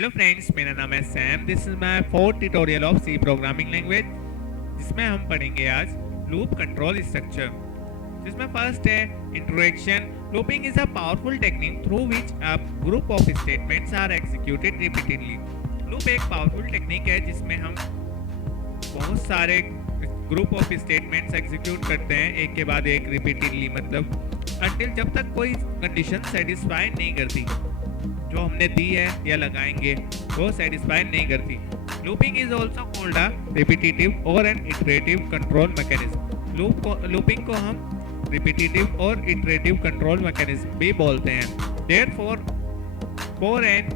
Hello friends, मेरा नाम है Sam. This is my fourth tutorial of C programming language, जिसमें हम पढ़ेंगे आज लूप कंट्रोल स्ट्रक्चर। जिसमें फर्स्ट है introduction. Looping is a powerful technique through which a group of statements are executed repeatedly. Loop एक पावरफुल टेक्निक है जिसमें हम बहुत सारे ग्रुप ऑफ स्टेटमेंट्स एग्जीक्यूट करते हैं एक के बाद एक रिपीटेडली, मतलब अंटिल जब तक कोई कंडीशन सेटिस्फाई नहीं करती, जो हमने दी है या लगाएंगे वो सेटिस्फाई नहीं करती। Looping is also called a repetitive और an iterative control mechanism. Looping को हम रिपीटेटिव और इटरेटिव कंट्रोल मैकेनिज्म भी बोलते हैं। Therefore for an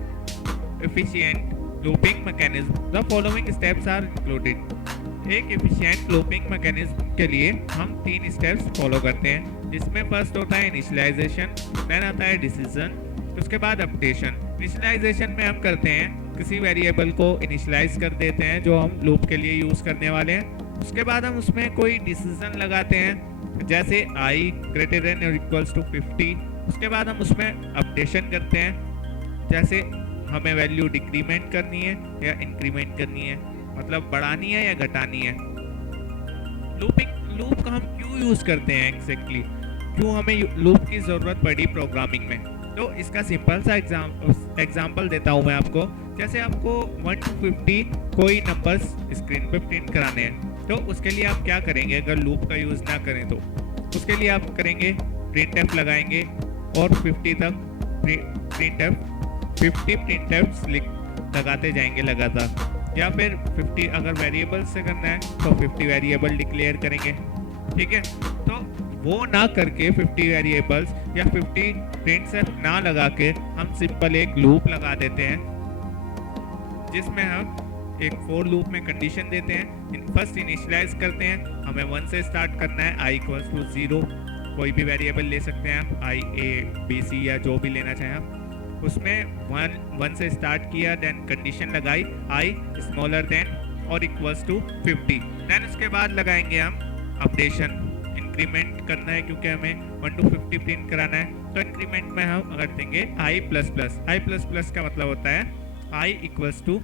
efficient looping mechanism the following steps are included. एक एफिशिएंट लूपिंग मैकेनिज्म के लिए हम 3 स्टेप्स फॉलो करते हैं, जिसमें फर्स्ट होता है इनिशियलाइजेशन, देन आता है डिसीजन, उसके बाद अपडेशन। इनिशियलाइजेशन में हम करते हैं किसी वेरिएबल को इनिशियलाइज कर देते हैं जो हम लूप के लिए यूज़ करने वाले हैं। उसके बाद हम उसमें कोई डिसीजन लगाते हैं, जैसे i ग्रेटर देन और इक्वल्स टू 50। उसके बाद हम उसमें अपडेशन करते हैं, जैसे हमें वैल्यू डिक्रीमेंट करनी है या इंक्रीमेंट करनी है, मतलब बढ़ानी है या घटानी है। लूप का हम क्यों यूज़ करते हैं एग्जैक्टली, क्यों हमें लूप की ज़रूरत पड़ी प्रोग्रामिंग में, तो इसका सिंपल सा एग्जांपल देता हूँ मैं आपको। जैसे आपको 1 to 50 कोई नंबर्स स्क्रीन पे प्रिंट कराने हैं, तो उसके लिए आप क्या करेंगे अगर लूप का यूज़ ना करें तो उसके लिए आप करेंगे प्रिंटफ लगाएंगे और 50 तक प्रिंटफ 50 प्रिंटफ्स लगाते जाएंगे लगातार। या फिर 50 अगर वेरिएबल से करना है तो 50 वेरिएबल डिक्लेयर करेंगे, ठीक है। तो वो ना करके 50 वेरिएबल्स या 50 प्रिंट्स ना लगा के हम सिंपल एक लूप लगा देते हैं, जिसमें हम एक फोर लूप में कंडीशन देते हैं। फर्स्ट इनिशियलाइज करते हैं, हमें 1 से स्टार्ट करना है, i इक्वल्स टू 0। कोई भी वेरिएबल ले सकते हैं आप, i a b c या जो भी लेना चाहें आप। उसमें 1 से स्टार्ट किया, देन कंडीशन लगाई i स्मॉलर देन और इक्वल्स टू 50। देन उसके बाद लगाएंगे हम अपडेशन। इंक्रीमेंट करना है क्योंकि हमें 1 to 50 प्रिंट कराना है, तो इंक्रीमेंट में हम अगर देंगे i plus plus. i plus plus का मतलब होता है i equals to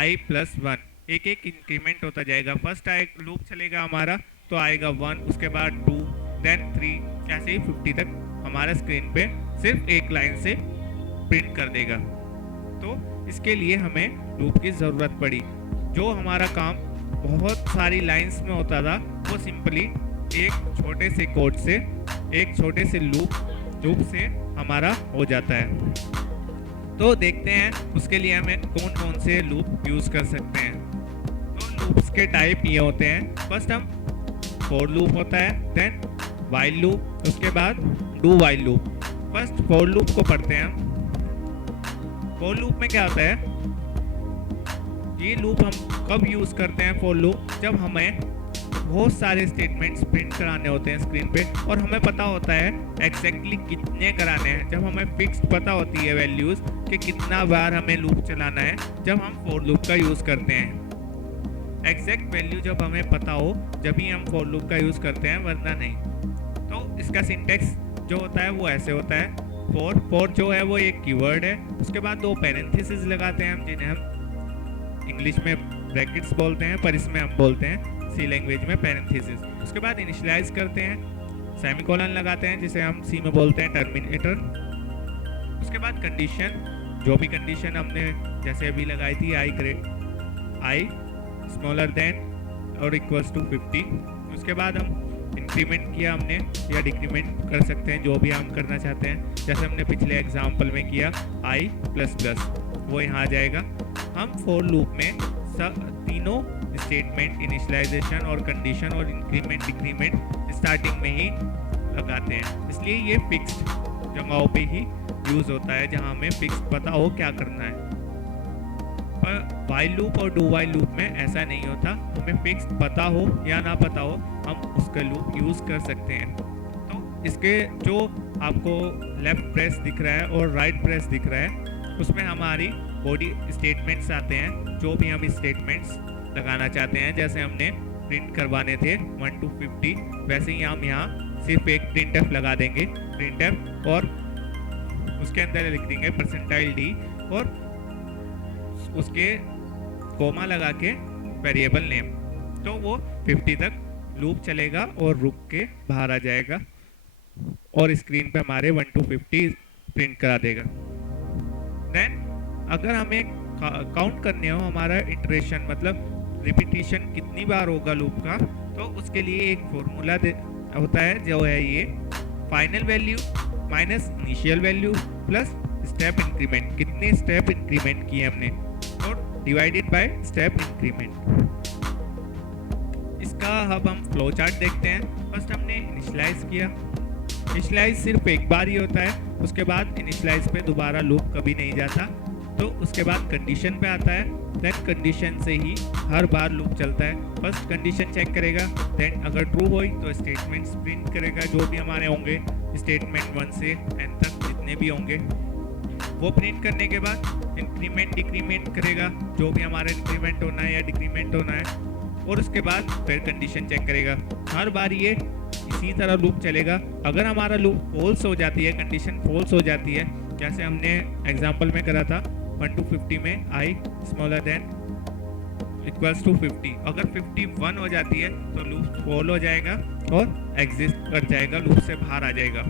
i plus 1। एक एक इंक्रीमेंट होता जाएगा। फर्स्ट लूप चलेगा हमारा तो आएगा 1, उसके बाद 2, देन 3, ऐसे ही 50 तक हमारा स्क्रीन पे सिर्फ एक लाइन से प्रिंट कर देगा। तो इसके लिए हमें लूप की ज़रूरत पड़ी। जो हमारा काम बहुत सारी लाइंस में होता था वो सिंपली एक छोटे से कोड से, एक छोटे से लूप से हमारा हो जाता है। तो देखते हैं उसके लिए हमें कौन कौन से लूप यूज़ कर सकते हैं। तो लूप्स के टाइप ये होते हैं। फर्स्ट हम फॉर लूप होता है, देन वाइल लूप, उसके बाद do while loop. First for loop को पढ़ते हैं हम। फॉर लूप में क्या होता है, ये लूप हम कब यूज़ करते हैं फॉर लूप, जब हमें बहुत सारे स्टेटमेंट्स प्रिंट कराने होते हैं स्क्रीन पे और हमें पता होता है एग्जैक्टली कितने कराने हैं। जब हमें फिक्स्ड पता होती है वैल्यूज़ कि कितना बार हमें लूप चलाना है, जब हम फॉर लूप का यूज़ करते हैं। एग्जैक्ट वैल्यू जब हमें पता हो जब ही हम फॉर लूप का यूज़ करते हैं, वरना नहीं। तो इसका सिंटेक्स जो होता है वो ऐसे होता है। फॉर जो है वो एक कीवर्ड है, उसके बाद 2 पैरेंथेसिस लगाते हैं हम, जिन्हें हम इंग्लिश में ब्रैकेट्स बोलते हैं, पर इसमें हम बोलते हैं सी लैंग्वेज में पैरेंथेसिस। उसके बाद इनिशियलाइज करते हैं, सेमीकोलन लगाते हैं, जिसे हम सी में बोलते हैं टर्मिनेटर। उसके बाद कंडीशन, जो भी कंडीशन हमने जैसे अभी लगाई थी i स्मॉलर देन और इक्वल्स टू 50। उसके बाद हम इंक्रीमेंट किया हमने या डिक्रीमेंट कर सकते हैं, जो भी हम करना चाहते हैं। जैसे हमने पिछले एग्जाम्पल में किया i प्लस प्लस, वो यहाँ आ जाएगा। हम फॉर लूप में तीनों स्टेटमेंट इनिशियलाइजेशन और कंडीशन और इंक्रीमेंट डिक्रीमेंट स्टार्टिंग में ही लगाते हैं, इसलिए ये फिक्स्ड जगहों पे ही यूज़ होता है जहाँ हमें फिक्स्ड पता हो क्या करना है। पर वाइल लूप और डू वाइल लूप में ऐसा नहीं होता, हमें फिक्स्ड पता हो या ना पता हो हम उसका लूप यूज़ कर सकते हैं। तो इसके जो आपको लेफ्ट प्रेस दिख रहा है और राइट प्रेस दिख रहा है, उसमें हमारी बॉडी स्टेटमेंट्स आते हैं, जो भी हम स्टेटमेंट्स लगाना चाहते हैं। जैसे हमने प्रिंट करवाने थे 1 to 50, वैसे ही हम यहाँ सिर्फ एक प्रिंटफ लगा देंगे, प्रिंटफ, और उसके अंदर लिख देंगे %d और उसके कोमा लगा के वेरिएबल नेम, तो वो 50 तक लूप चलेगा और रुक के बाहर आ जाएगा और स्क्रीन पे हमारे 1 to 50 प्रिंट करा देगा। देन अगर हमें काउंट करने हो हमारा इटरेशन मतलब रिपीटिशन कितनी बार होगा लूप का, तो उसके लिए एक फॉर्मूला होता है जो है ये final value minus initial value plus step increment, कितने स्टेप इंक्रीमेंट किए हमने, और डिवाइडेड बाय स्टेप इंक्रीमेंट। इसका अब हम फ्लो चार्ट देखते हैं। फर्स्ट हमने इनिशियलाइज किया, इनिशियलाइज सिर्फ एक बार ही होता है, उसके बाद इनिशियलाइज पे दोबारा लूप कभी नहीं जाता। तो उसके बाद कंडीशन पे आता है, देन कंडीशन से ही हर बार लूप चलता है। फर्स्ट कंडीशन चेक करेगा, देन अगर ट्रू हुई तो स्टेटमेंट्स प्रिंट करेगा जो भी हमारे होंगे, स्टेटमेंट 1 से n तक जितने भी होंगे वो प्रिंट करने के बाद इंक्रीमेंट डिक्रीमेंट करेगा जो भी हमारा इंक्रीमेंट होना है या डिक्रीमेंट होना है, और उसके बाद फिर कंडीशन चेक करेगा। हर बार ये इसी तरह लूप चलेगा। अगर हमारा लूप फॉल्स हो जाती है, कंडीशन फॉल्स हो जाती है, जैसे हमने एग्जांपल में करा था 1 to 50 में i smaller than equals to 50, अगर 51 हो जाती है तो लूप फॉल हो जाएगा और एग्जिस्ट कर जाएगा, लूप से बाहर आ जाएगा।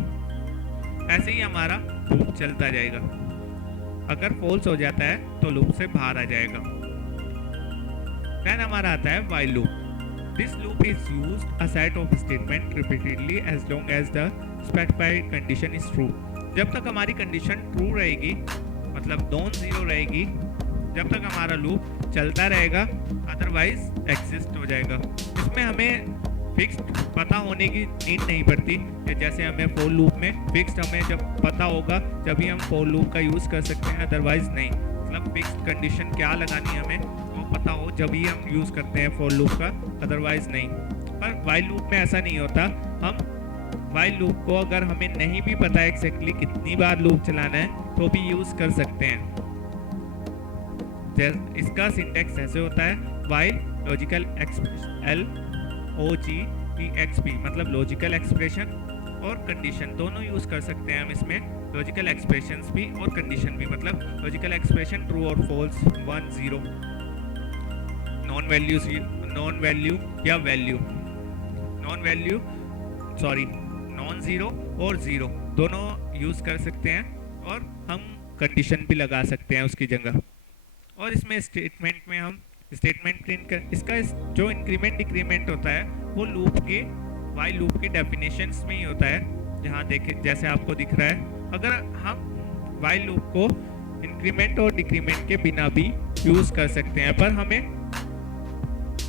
ऐसे ही हमारा लूप चलता जाएगा। अगर फॉल्स हो जाता है तो लूप से बाहर आ जाएगा। देन हमारा आता है while loop. This loop is used a set of statement repeatedly as long as the specified condition is true. जब तक हमारी कंडीशन ट्रू रहेगी मतलब नॉन जीरो रहेगी, जब तक हमारा लूप चलता रहेगा, अदरवाइज एग्जिस्ट हो जाएगा। इसमें हमें फिक्स्ड पता होने की नीड नहीं पड़ती, जैसे हमें फॉर लूप में फिक्स्ड हमें जब पता होगा जब ही हम फॉर लूप का यूज़ कर सकते हैं, अदरवाइज नहीं। मतलब फिक्स्ड कंडीशन क्या लगानी हमें वो पता हो जब ही हम यूज़ करते हैं फॉर लूप का, अदरवाइज नहीं। पर व्हाइल लूप में ऐसा नहीं होता। हम व्हाइल लूप को अगर हमें नहीं भी पता एग्जैक्टली कितनी बार लूप चलाना है तो भी यूज़ कर सकते हैं। इसका सिंटैक्स ऐसे होता है, व्हाइल लॉजिकल LOGEXP मतलब लॉजिकल एक्सप्रेशन और कंडीशन दोनों यूज़ कर सकते हैं हम इसमें। लॉजिकल एक्सप्रेशंस भी और कंडीशन भी, मतलब लॉजिकल एक्सप्रेशन ट्रू और फॉल्स 1 0, नॉन वैल्यू या वैल्यू, नॉन ज़ीरो और ज़ीरो दोनों यूज़ कर सकते हैं, और हम कंडीशन भी लगा सकते हैं उसकी जगह। और इसमें स्टेटमेंट में हम स्टेटमेंट प्रिंट कर, इसका जो इंक्रीमेंट डिक्रीमेंट होता है वो लूप के व्हाइल लूप के डेफिनेशंस में ही होता है। जहाँ देखे जैसे आपको दिख रहा है, अगर हम व्हाइल लूप को इंक्रीमेंट और डिक्रीमेंट के बिना भी यूज़ कर सकते हैं, पर हमें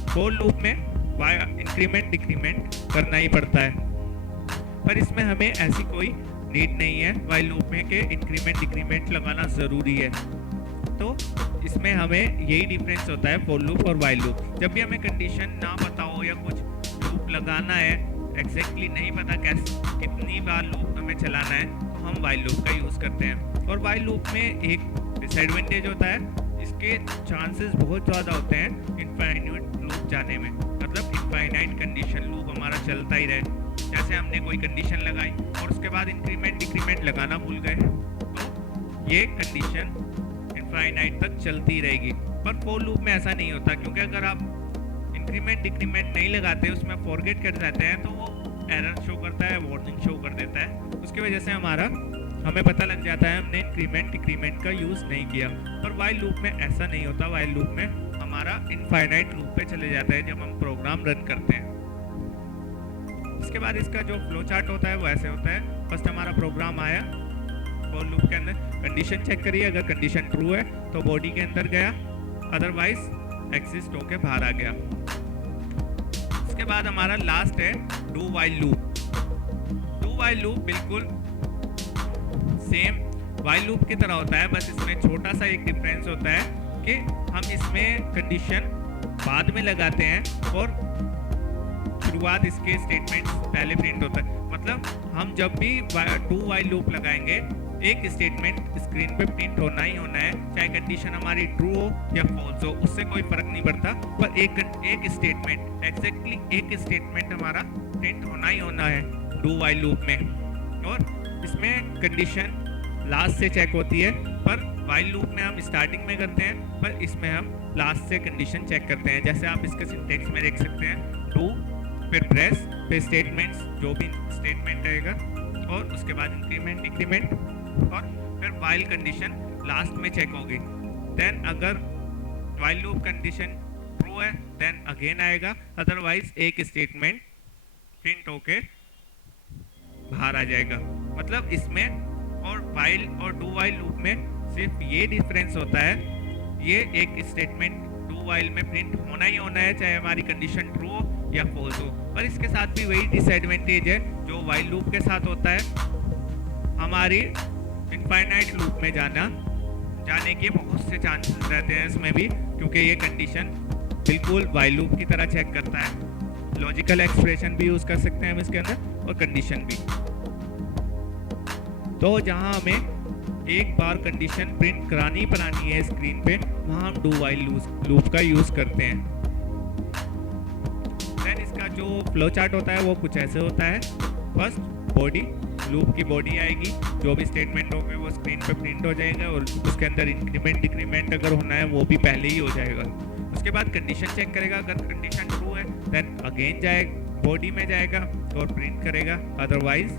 फॉर लूप में इंक्रीमेंट डिक्रीमेंट करना ही पड़ता है। पर इसमें हमें ऐसी कोई नीड नहीं है व्हाइल लूप में कि इंक्रीमेंट डिक्रीमेंट लगाना ज़रूरी है। तो इसमें हमें यही डिफरेंस होता है फॉर लूप और व्हाइल लूप। जब भी हमें कंडीशन ना पता हो या कुछ लूप लगाना है, एग्जैक्टली नहीं पता कैसे कितनी बार लूप हमें चलाना है, तो हम व्हाइल लूप का यूज़ करते हैं। और व्हाइल लूप में एक डिसएडवांटेज होता है, इसके चांसेस बहुत ज़्यादा होते हैं इनफाइनाइट लूप जाने में, मतलब इनफाइनाइट कंडीशन लूप हमारा चलता ही रहे। जैसे हमने कोई कंडीशन लगाई और उसके बाद इंक्रीमेंट डिक्रीमेंट लगाना भूल गए, तो ये कंडीशन इनफाइनाइट तक चलती रहेगी। पर फॉर लूप में ऐसा नहीं होता, क्योंकि अगर आप इंक्रीमेंट डिक्रीमेंट नहीं लगाते, उसमें फॉरगेट कर जाते हैं, तो वो एरर शो करता है, वार्निंग शो कर देता है। उसकी वजह से हमें पता लग जाता है हमने इंक्रीमेंट डिक्रीमेंट का यूज़ नहीं किया। पर व्हाइल लूप में ऐसा नहीं होता। व्हाइल लूप में हमारा इनफाइनाइट लूप पे चले जाता है जब हम प्रोग्राम रन करते हैं। इसके बाद इसका जो फ्लो चार्ट होता है वो ऐसे होता है। फर्स्ट हमारा प्रोग्राम आया फॉर लूप के अंदर, कंडीशन चेक करिए, अगर कंडीशन ट्रू है तो बॉडी के अंदर गया, अदरवाइज एग्जिस्ट होके बाहर आ गया। इसके बाद हमारा लास्ट है do while loop. Do while loop बिल्कुल सेम व्हाइल लूप की तरह होता है, बस इसमें छोटा सा एक डिफरेंस होता है कि हम इसमें कंडीशन बाद में लगाते हैं और शुरुआत इसके स्टेटमेंट पहले प्रिंट होता है। मतलब हम जब भी डू व्हाइल लूप लगाएंगे, एक स्टेटमेंट स्क्रीन पे प्रिंट होना ही होना है, चाहे कंडीशन हमारी ट्रू हो या फॉल्स हो, उससे कोई फर्क नहीं पड़ता। पर एक स्टेटमेंट एग्जैक्टली एक स्टेटमेंट हमारा प्रिंट होना ही होना है डू व्हाइल लूप में। और इसमें कंडीशन लास्ट से चेक होती है, पर वाइल लूप में हम स्टार्टिंग में करते हैं, पर इसमें हम लास्ट से कंडीशन चेक करते हैं। जैसे आप इसके सिंटेक्स में देख सकते हैं, डू, फिर प्रेस, फिर स्टेटमेंट्स, जो भी स्टेटमेंट रहेगा, और उसके बाद इंक्रीमेंट, डिक्रीमेंट, और फिर वाइल कंडीशन लास्ट में चेक होगी। देन अगर वाइल लूप कंडीशन ट्रू है देन अगेन आएगा, अदरवाइज एक स्टेटमेंट प्रिंट होके बाहर आ जाएगा। मतलब इसमें और वाइल और डू वाइल लूप में सिर्फ ये डिफरेंस होता है, ये एक स्टेटमेंट डू वाइल में प्रिंट होना ही होना है, चाहे हमारी कंडीशन ट्रू हो या फॉल्स हो। पर इसके साथ भी वही डिसएडवांटेज है जो वाइल लूप के साथ होता है, हमारी इनफाइनाइट लूप में जाने के बहुत से चांसेस रहते हैं इसमें भी, क्योंकि ये कंडीशन बिल्कुल वाइल लूप की तरह चेक करता है। लॉजिकल एक्सप्रेशन भी यूज़ कर सकते हैं हम इसके अंदर, और कंडीशन भी। तो जहां हमें एक बार कंडीशन प्रिंट करानी पड़ानी है स्क्रीन पे, वहां हम डू वाइल लूप का यूज़ करते हैं। देन इसका जो फ्लो चार्ट होता है वो कुछ ऐसे होता है। फर्स्ट बॉडी, लूप की बॉडी आएगी, जो भी स्टेटमेंट होंगे वो स्क्रीन पे प्रिंट हो जाएगा, और उसके अंदर इंक्रीमेंट डिक्रीमेंट अगर होना है वो भी पहले ही हो जाएगा। उसके बाद कंडीशन चेक करेगा, अगर कंडीशन ट्रू है देन अगेन जाएगा बॉडी में जाएगा और प्रिंट करेगा, अदरवाइज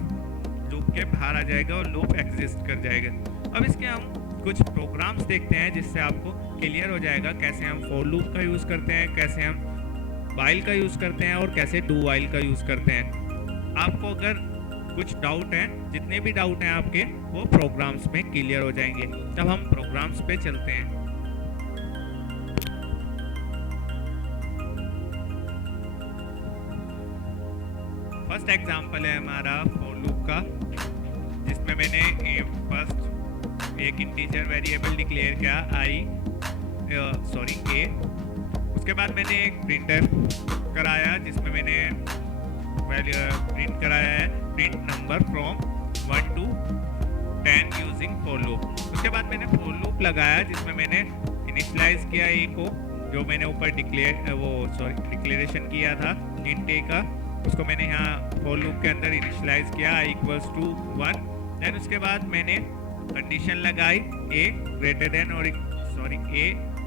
लूप के बाहर आ जाएगा और लूप एग्जिस्ट कर जाएगा। अब इसके हम कुछ प्रोग्राम्स देखते हैं जिससे आपको क्लियर हो जाएगा कैसे हम फॉर लूप का यूज़ करते हैं, कैसे हम वाइल का यूज़ करते हैं, और कैसे डू वाइल का यूज़ करते हैं। आपको अगर कुछ डाउट हैं, जितने भी डाउट हैं आपके, वो प्रोग्राम्स में क्लियर हो जाएंगे। तब हम प्रोग्राम्स पे चलते हैं। फर्स्ट एग्जांपल है हमारा फॉर लूप का, जिसमें मैंने फर्स्ट एक इंटीजर वेरिएबल डिक्लेयर किया ए। उसके बाद मैंने एक प्रिंटर कराया जिसमें मैंने प्रिंट कराया है print number from 1 to 10 using for loop. उसके बाद मैंने फॉर लूप लगाया जिसमें मैंने इनिशियलाइज किया ए को, जो मैंने ऊपर डिक्लेरेशन किया था इंट ए का, उसको मैंने यहाँ फॉर लूप के अंदर इनिशियलाइज किया i = 1। देन उसके बाद मैंने कंडीशन लगाई a ग्रेटर देन और a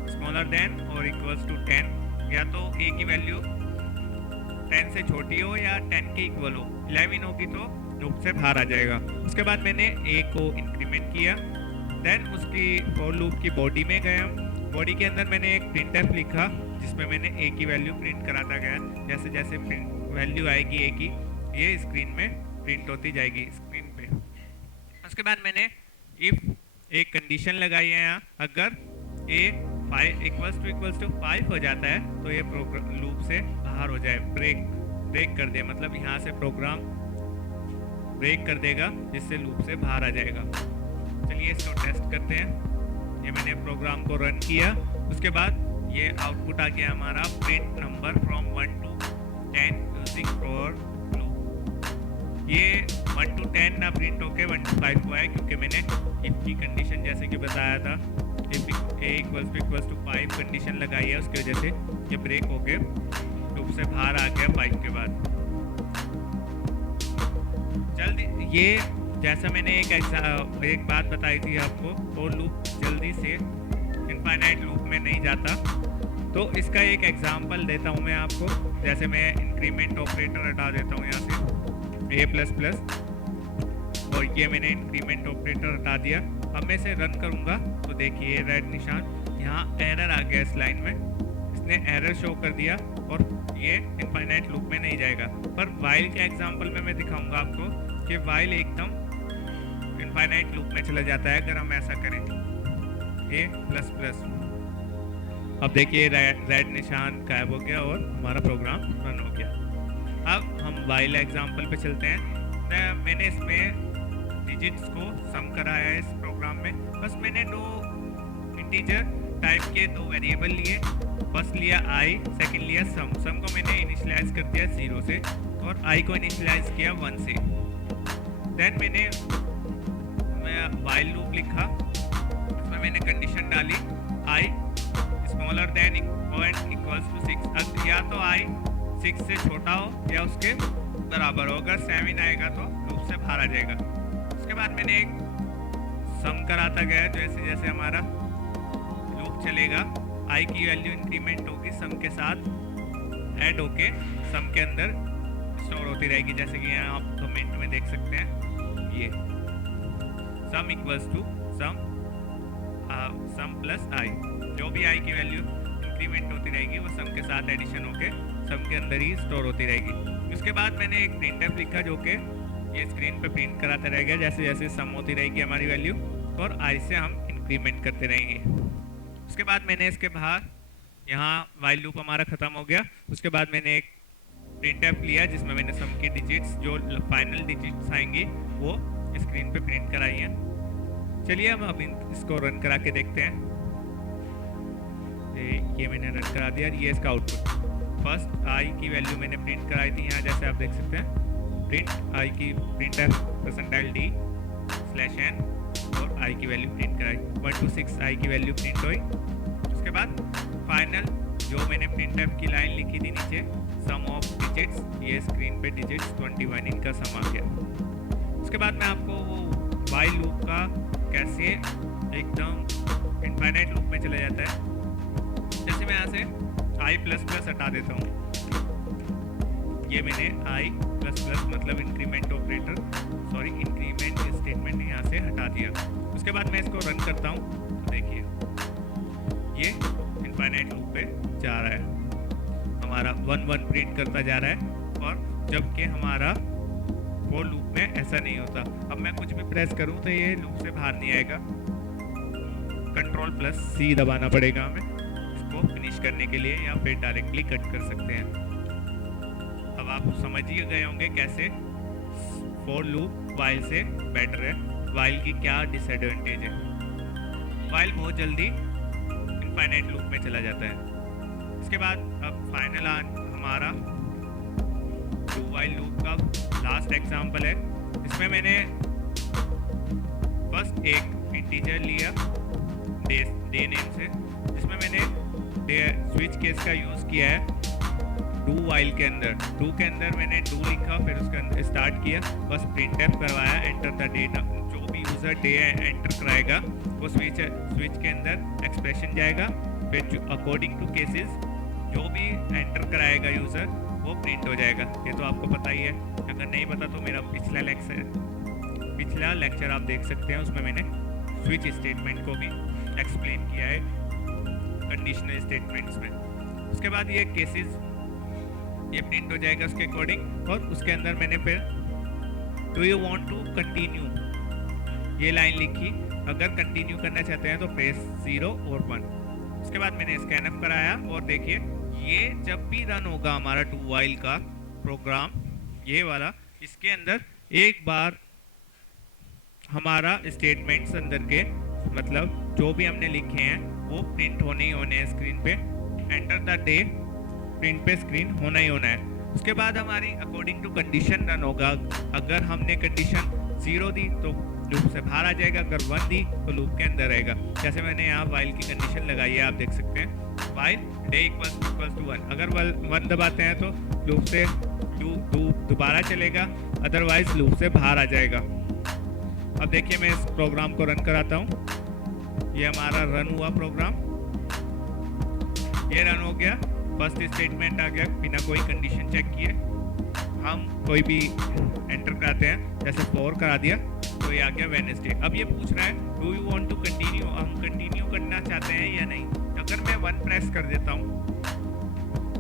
स्मॉलर देन और इक्वल्स टू 10, या तो a की वैल्यू 10 से छोटी हो या 10 के इक्वल हो। 11 होगी तो लूप से बाहर आ जाएगा। उसके बाद मैंने a को इंक्रीमेंट किया। देन उसकी फॉर लूप की बॉडी में गए हम। बॉडी के अंदर मैंने एक प्रिंटफ लिखा जिसमें मैंने a की वैल्यू प्रिंट कराता गया। जैसे जैसे वैल्यू आएगी a की, ये स्क्रीन में प्रिंट होती जाएगी स्क्रीन पे। उसके बाद मैंने इफ एक कंडीशन लगाई है यहाँ, अगर a 5 = 5 हो जाता है तो ये लूप से बाहर हो जाए, ब्रेक कर दे, मतलब यहाँ से प्रोग्राम ब्रेक कर देगा जिससे लूप से बाहर आ जाएगा। चलिए इसको टेस्ट करते हैं। ये मैंने प्रोग्राम को रन किया। उसके बाद ये आउटपुट आ गया हमारा print number from 1 to 10 using for loop. ये 1 to 10 ना प्रिंट होके 1 to 5 हुआ है, क्योंकि मैंने इफ की कंडीशन जैसे कि बताया था, इफ a = 5 कंडीशन लगाई है, उसकी वजह से ये ब्रेक होके लूप से बाहर आ गया 5 के बाद। जल्दी ये जैसा मैंने एक बात बताई थी आपको, फॉर लूप जल्दी से इनफाइनाइट लूप में नहीं जाता। तो इसका एक एग्जांपल देता हूँ मैं आपको। जैसे मैं इंक्रीमेंट ऑपरेटर हटा देता हूँ यहाँ से a++, और ये मैंने इंक्रीमेंट ऑपरेटर हटा दिया। अब मैं इसे रन करूँगा तो देखिए रेड निशान, यहाँ एरर आ गया इस लाइन में, इसने एरर शो कर दिया और ये इनफाइनाइट लूप में नहीं जाएगा। पर वाइल के एग्जांपल में मैं दिखाऊंगा आपको कि वाइल एकदम इनफाइनाइट लूप में चला जाता है अगर हम ऐसा करें a++। अब देखिए रेड निशान गायब हो गया और हमारा प्रोग्राम रन हो गया। अब हम वाइल एग्जांपल पे चलते हैं। मैंने इसमें डिजिट्स को सम कराया है इस प्रोग्राम में। बस मैंने 2 इंटीजर टाइप के 2 वेरिएबल लिए। फर्स्ट लिया i, सेकंड लिया सम। सम को मैंने इनिशियलाइज कर दिया 0 से और i को इनिशियलाइज किया 1 से। देन मैं वाइल लूप लिखा, उसमें मैंने कंडीशन डाली i smaller than equals to 6। या तो i 6 से छोटा हो या उसके बराबर हो। अगर 7 आएगा तो लूप से बाहर आ जाएगा। उसके बाद मैंने एक सम कराता गया है। जैसे जैसे हमारा लूप चलेगा आई की वैल्यू इंक्रीमेंट होगी सम के साथ ऐड होके सम के अंदर स्टोर होती रहेगी। जैसे कि यहाँ आप कमेंट में देख सकते हैं ये sum equals to sum plus i, जो भी आई की वैल्यू इंक्रीमेंट होती रहेगी वो सम के साथ एडिशन होके सम के अंदर ही स्टोर होती रहेगी। उसके बाद मैंने एक प्रिंटफ लिखा जो कि ये स्क्रीन पे प्रिंट कराता रहेगा जैसे जैसे सम होती रहेगी हमारी वैल्यू, और आई से हम इंक्रीमेंट करते रहेंगे। उसके बाद मैंने इसके बाहर यहाँ वाइल लूप हमारा ख़त्म हो गया। उसके बाद मैंने एक प्रिंटफ लिया जिसमें मैंने सम की डिजिट्स जो फाइनल डिजिट्स आएंगी वो स्क्रीन पे प्रिंट कराई हैं। चलिए हम अब इसको रन करा के देखते हैं। ये मैंने रन करा दिया, ये इसका आउटपुट। फर्स्ट आई की वैल्यू मैंने प्रिंट कराई थी यहाँ, जैसे आप देख सकते हैं प्रिंट आई की प्रिंटफ %d/n और आई की वैल्यू प्रिंट कराई 1 to 6 आई की वैल्यू प्रिंट हुई। उसके बाद फाइनल जो मैंने प्रिंटफ की लाइन लिखी थी नीचे सम ऑफ डिजिट्स, ये स्क्रीन पे डिजिट्स 21 इनका सम आ गया। उसके बाद मैं आपको वो वाइल लूप का कैसे एकदम इनफाइनाइट लूप में चला जाता है। जैसे मैं यहाँ से आई प्लस प्लस हटा देता हूँ, ये मैंने आई प्लस प्लस मतलब increment operator sorry increment statement यहाँ से हटा दिया। उसके बाद मैं इसको रन करता हूँ तो देखिए ये इनफाइनाइट लूप पे जा रहा है, हमारा 1 1 प्रिंट करता जा रहा है। और जबकि हमारा वो लूप में ऐसा नहीं होता। अब मैं कुछ भी प्रेस करूँ तो ये लूप से बाहर नहीं आएगा, Ctrl+C दबाना पड़ेगा हमें इसको फिनिश करने के लिए, या फिर डायरेक्टली कट कर सकते हैं। अब आप समझ ही गए होंगे कैसे फॉर लूप वाइल से बेटर है, वाइल की क्या डिसएडवांटेज है। वाइल बहुत जल्दी इनफाइनाइट लूप में चला जाता है। इसके बाद अब फाइनल हमारा डू वाइल लूप का लास्ट एग्जांपल है। इसमें मैंने बस एक इंटीजर लिया डे नेम से, जिसमें मैंने स्विच केस का यूज़ किया है डू वाइल के अंदर। डू के अंदर मैंने डू लिखा, फिर उसके अंदर स्टार्ट किया, बस प्रिंटफ करवाया एंटर द डेटा। जो भी यूज़र डे एंटर कराएगा वो स्विच के अंदर एक्सप्रेशन जाएगा, फिर अकॉर्डिंग टू केसेस जो भी एंटर कराएगा यूज़र वो प्रिंट हो जाएगा। ये तो आपको पता ही है, अगर नहीं पता तो मेरा पिछला लेक्चर आप देख सकते हैं, उसमें मैंने स्विच स्टेटमेंट को भी एक्सप्लेन किया है कंडीशनल स्टेटमेंट्स में। उसके बाद ये केसेस ये प्रिंट हो जाएगा उसके अकॉर्डिंग, और उसके अंदर मैंने फिर do you want to continue ये लाइन लिखी। अगर कंटिन्यू करना चाहते हैं तो प्रेस 0 और 1। उसके बाद मैंने स्कैनअप कराया और देखिए ये जब भी रन होगा हमारा डू वाइल का प्रोग्राम ये वाला, इसके अंदर एक बार हमारा स्टेटमेंट्स अंदर के मतलब जो भी हमने लिखे हैं वो प्रिंट होने ही होने हैं स्क्रीन पे। एंटर द डे प्रिंट पे स्क्रीन होना ही होना है। उसके बाद हमारी अकॉर्डिंग टू कंडीशन रन होगा। अगर हमने कंडीशन 0 दी तो लूप से बाहर आ जाएगा, अगर 1 दी तो लूप के अंदर रहेगा। जैसे मैंने यहाँ वाइल की कंडीशन लगाई है, आप देख सकते हैं वाइल डे इक्वल्स टू 1। अगर 1 दबाते हैं तो लूप से दोबारा चलेगा, अदरवाइज लूप से बाहर आ जाएगा। अब देखिए मैं इस प्रोग्राम को रन कराता हूँ। ये हमारा रन हुआ प्रोग्राम, ये रन हो गया, फर्स्ट स्टेटमेंट आ गया बिना कोई कंडीशन चेक किए। हम कोई भी एंटर कराते हैं, जैसे 4 करा दिया तो ये आ गया वेडनेसडे। अब ये पूछ रहा है do you want to continue, हम कंटिन्यू करना चाहते हैं या नहीं। अगर मैं 1 प्रेस कर देता हूँ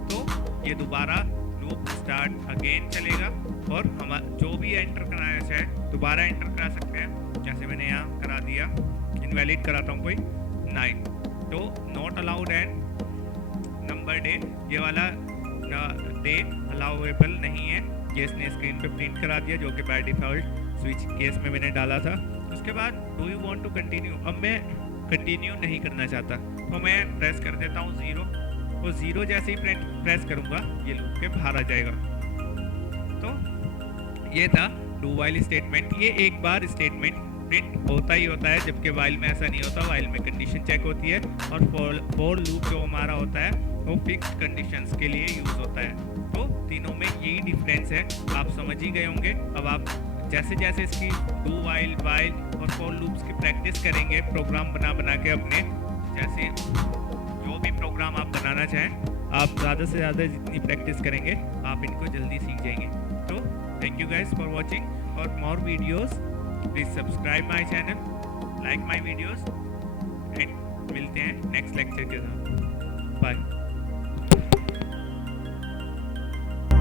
तो ये दोबारा लूप स्टार्ट अगेन चलेगा, और हम जो भी एंटर कराना चाहे दोबारा एंटर करा सकते हैं। जैसे मैंने यहाँ करा दिया, इनवैलिड कराता हूँ कोई 9, तो not allowed and number day, ये वाला डे अलाउएबल नहीं है। ये इसने स्क्रीन पे प्रिंट करा दिया जो कि बाय डिफॉल्ट स्विच केस में मैंने डाला था। उसके बाद do you want to continue, अब मैं कंटिन्यू नहीं करना चाहता तो मैं प्रेस कर देता हूँ 0, तो 0 जैसे ही प्रेस करूँगा ये लूप के बाहर आ जाएगा। तो ये था डू वाइल स्टेटमेंट। ये एक बार स्टेटमेंट प्रिंट होता ही होता है, जबकि वाइल में ऐसा नहीं होता। वाइल में कंडीशन चेक होती है, और फॉर लूप जो हमारा होता है वो फिक्स्ड कंडीशंस के लिए यूज़ होता है। तो तीनों में यही डिफरेंस है, आप समझ ही गए होंगे। अब आप जैसे जैसे इसकी डू वाइल वाइल और फॉर लूप्स की प्रैक्टिस करेंगे, प्रोग्राम बना बना के अपने, जैसे जो भी प्रोग्राम आप बनाना चाहें, आप ज़्यादा से ज़्यादा जितनी प्रैक्टिस करेंगे आप इनको जल्दी सीख जाएंगे। तो thank you guys for watching. For more videos please subscribe my channel, like my videos, and मिलते हैं नेक्स्ट लेक्चर के साथ। बाय।